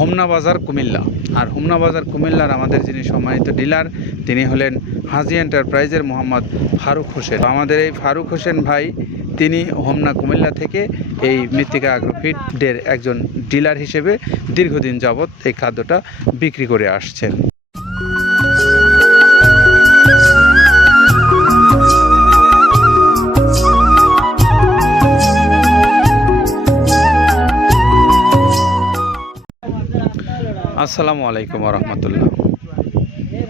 হোমনা বাজার কুমিল্লা। আর হোমনা বাজার কুমিল্লার আমাদের যিনি সম্মানিত ডিলার, তিনি হলেন হাজি এন্টারপ্রাইজের মোহাম্মদ ফারুক হোসেন। আমাদের এই ফারুক হোসেন ভাই, তিনি হোমনা কুমিল্লা থেকে এই মৃত্তিকা আগ্রোফিডের একজন ডিলার হিসেবে দীর্ঘদিন যাবৎ এই খাদ্যটা বিক্রি করে আসছেন। আসসালামু আলাইকুম রহমতুল্লাহ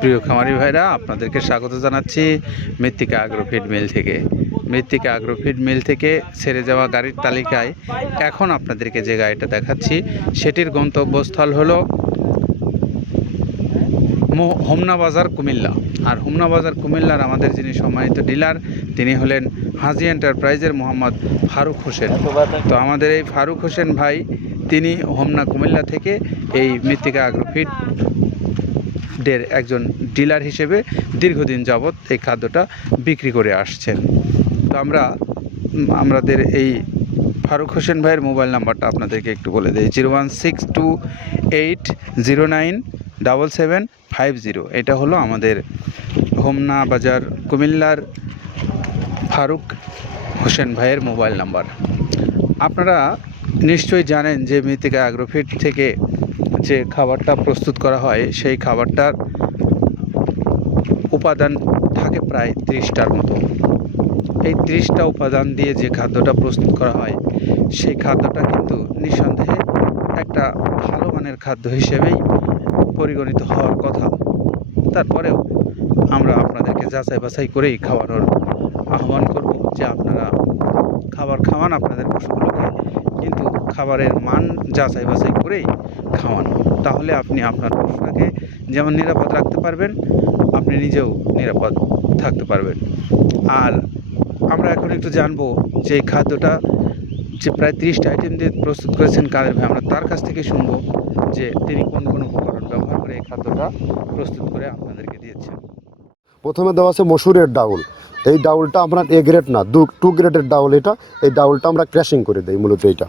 প্রিয় খামারি ভাইরা, আপনাদেরকে স্বাগত জানাচ্ছি মৃত্তিকা আগ্রোফিড মিল থেকে। মৃত্তিকা আগ্রোফিড মিল থেকে ছেড়ে যাওয়া গাড়ির তালিকায় এখন আপনাদেরকে যে গাড়িটা দেখাচ্ছি, সেটির গন্তব্যস্থল হলো হোমনা বাজার কুমিল্লা। আর হোমনা বাজার কুমিল্লার আমাদের যিনি সম্মানিত ডিলার, তিনি হলেন হাজি এন্টারপ্রাইজের মোহাম্মদ ফারুক হোসেন। তো আমাদের এই ফারুক হোসেন ভাই তিনি হোমনা কুমিল্লা থেকে এই মৃত্তিকা আগ্রোফিড ডের একজন ডিলার হিসেবে দীর্ঘদিন যাবৎ এই খাদ্যটা বিক্রি করে আসছেন। তো আমরা আমাদের এই ফারুক হোসেন ভাইয়ের মোবাইল নাম্বারটা আপনাদেরকে একটু বলে দিই। Zero one six two eight zero nine double seven five zero. এটা হলো আমাদের হোমনা বাজার কুমিল্লার ফারুক হোসেন ভাইয়ের মোবাইল নাম্বার। আপনারা নিশ্চয়ই জানেন যে মৃত্তিকা অ্যাগ্রোফিট থেকে যে খাবারটা প্রস্তুত করা হয়, সেই খাবারটার উপাদান থাকে প্রায় ত্রিশটার মতো। এই ত্রিশটা উপাদান দিয়ে যে খাদ্যটা প্রস্তুত করা হয়, সেই খাদ্যটা কিন্তু নিঃসন্দেহে একটা ভালো মানের খাদ্য হিসেবেই পরিগণিত হওয়ার কথা। তারপরেও আমরা আপনাদেরকে যাচাই বাছাই করেই খাওয়ানোর আহ্বান করব যে আপনারা খাবার খাওয়ান, আপনাদের পশুগুলোকে খাবারের মান যাচাই বাছাই করেই খাওয়ান। তাহলে আপনি আপনার পশুটাকে যেমন নিরাপদ রাখতে পারবেন, আপনি নিজেও নিরাপদ থাকতে পারবেন। আর আমরা এখন একটু জানব যে খাদ্যটা যে প্রায় তিরিশটা আইটেম দিয়ে প্রস্তুত করেছেন কাদের ভাই, আমরা তার কাছ থেকে শুনব যে তিনি কোন কোন উপকরণ ব্যবহার করে এই খাদ্যটা প্রস্তুত করে আপনাদেরকে দিয়েছেন। প্রথমে দেওয়া আছে মসুরের ডাউল। এই ডাউলটা আপনার এ গ্রেড না, দু টু গ্রেডের ডাউল এটা। এই ডাউলটা আমরা ক্র্যাশিং করে দিই, মূলত এইটা।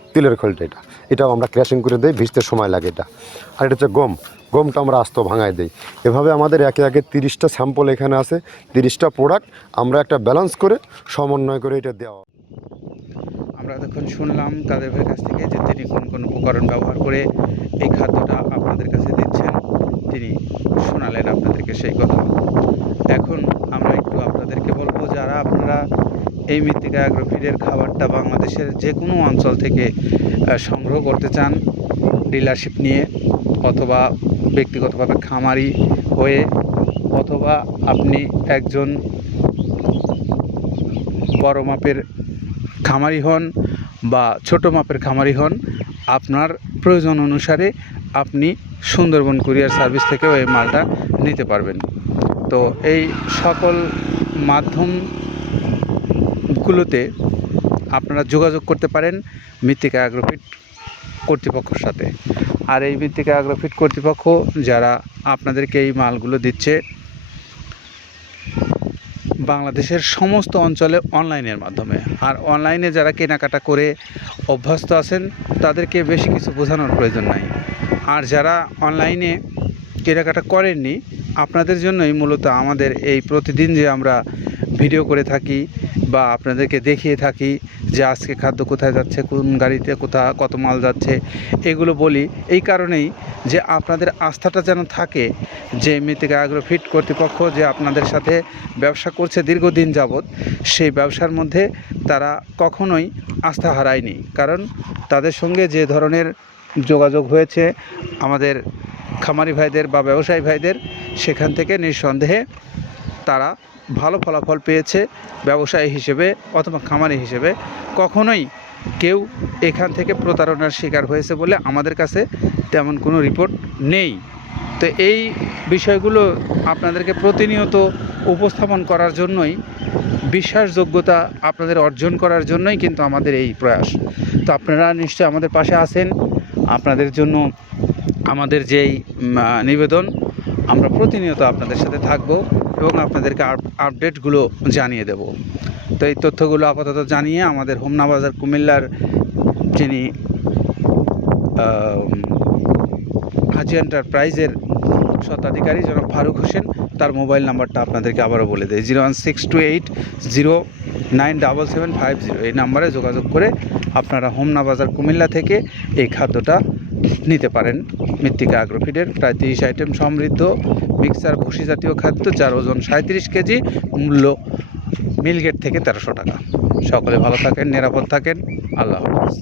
তিলের খোলটা এটা। এটাও আমরা ক্র্যাশিং করে দিই, ভিজতে সময় লাগে এটা। আর এটা হচ্ছে গম। গমটা আমরা আস্ত ভাঙায় দিই। এভাবে আমাদের একে একে তিরিশটা স্যাম্পল এখানে আছে, তিরিশটা প্রোডাক্ট আমরা একটা ব্যালেন্স করে সমন্বয় করে এটা দেওয়া। আমরা এতক্ষণ শুনলাম তাদের কাছ থেকে যে তিনি কোন কোন উপকরণ ব্যবহার করে এই খাদ্যটা আপনাদের কাছে দিচ্ছেন। তিনি শোনালেন আপনাদেরকে সেই কথা এখন আমরা একটু আপনাদেরকে বলব যারা আপনারা এই মৃত্তিকা অ্যাগ্রোফিডের খাবারটা বাংলাদেশের যে কোনো অঞ্চল থেকে সংগ্রহ করতে চান ডিলারশিপ নিয়ে অথবা ব্যক্তিগতভাবে খামারি হয়ে অথবা আপনি একজন বড় মাপের খামারি হন বা ছোট মাপের খামারি হন, আপনার প্রয়োজন অনুসারে আপনি সুন্দরবন কুরিয়ার সার্ভিস থেকেও এই মালটা নিতে পারবেন। তো এই সকল মাধ্যমগুলোতে আপনারা যোগাযোগ করতে পারেন মৃত্তিকা অ্যাগ্রোফিট কর্তৃপক্ষের সাথে। আর এই মৃত্তিকা অ্যাগ্রোফিট কর্তৃপক্ষ যারা আপনাদেরকে এই মালগুলো দিচ্ছে, বাংলাদেশের সমস্ত অঞ্চলে অনলাইনের মাধ্যমে। আর অনলাইনে যারা কেনাকাটা করে অভ্যস্ত আছেন, তাদেরকে বেশি কিছু বোঝানোর প্রয়োজন নাই। আর যারা অনলাইনে কেনাকাটা করেননি, আপনাদের জন্যই মূলত আমাদের এই প্রতিদিন যে আমরা ভিডিও করে থাকি বা আপনাদেরকে দেখিয়ে থাকি যে আজকে খাদ্য কোথায় যাচ্ছে, কোন গাড়িতে কোথা, কত মাল যাচ্ছে, এগুলো বলি। এই কারণেই যে আপনাদের আস্থাটা যেন থাকে, যে মৃত্তিকা অ্যাগ্রোফিট কর্তৃপক্ষ যে আপনাদের সাথে ব্যবসা করছে দীর্ঘদিন যাবৎ, সেই ব্যবসার মধ্যে তারা কখনোই আস্থা হারায়নি। কারণ তাদের সঙ্গে যে ধরনের যোগাযোগ হয়েছে, আমাদের খামারি ভাইদের বা ব্যবসায়ী ভাইদের, সেখান থেকে নিঃসন্দেহে তারা ভালো ফলাফল পেয়েছে ব্যবসায়ী হিসেবে অথবা খামারি হিসেবে। কখনোই কেউ এখান থেকে প্রতারণার শিকার হয়েছে বলে আমাদের কাছে তেমন কোনো রিপোর্ট নেই। তো এই বিষয়গুলো আপনাদেরকে প্রতিনিয়ত উপস্থাপন করার জন্যই, বিশ্বাসযোগ্যতা আপনাদের অর্জন করার জন্যই কিন্তু আমাদের এই প্রয়াস। তো আপনারা নিশ্চয়ই আমাদের পাশে আছেন। আপনাদের জন্য আমাদের যেই নিবেদন, আমরা প্রতিনিয়ত আপনাদের সাথে থাকব। এবং আপনাদেরকে আপ- আপডেটগুলো জানিয়ে দেব। তো এই তথ্যগুলো আপাতত জানিয়ে আমাদের হোমনা বাজার কুমিল্লার যিনি হাজি এন্টারপ্রাইজের স্বত্বাধিকারী জনাব ফারুক হোসেন, তার মোবাইল নাম্বারটা আপনাদেরকে আবারও বলে দেয় zero one six two eight zero nine double seven five zero. এই নাম্বারে যোগাযোগ করে আপনারা হোমনা বাজার কুমিল্লা থেকে এই খাদ্যটা নিতে পারেন। মৃত্তিকা আগ্রোফিডের প্রায় তিরিশ আইটেম সমৃদ্ধ মিক্সার ভুসি জাতীয় খাদ্য, যার ওজন সাঁত্রিশ কেজি, মূল্য মিলগেট থেকে তেরোশো টাকা। সকলে ভালো থাকেন, নিরাপদ থাকেন। আল্লাহ হাফিজ।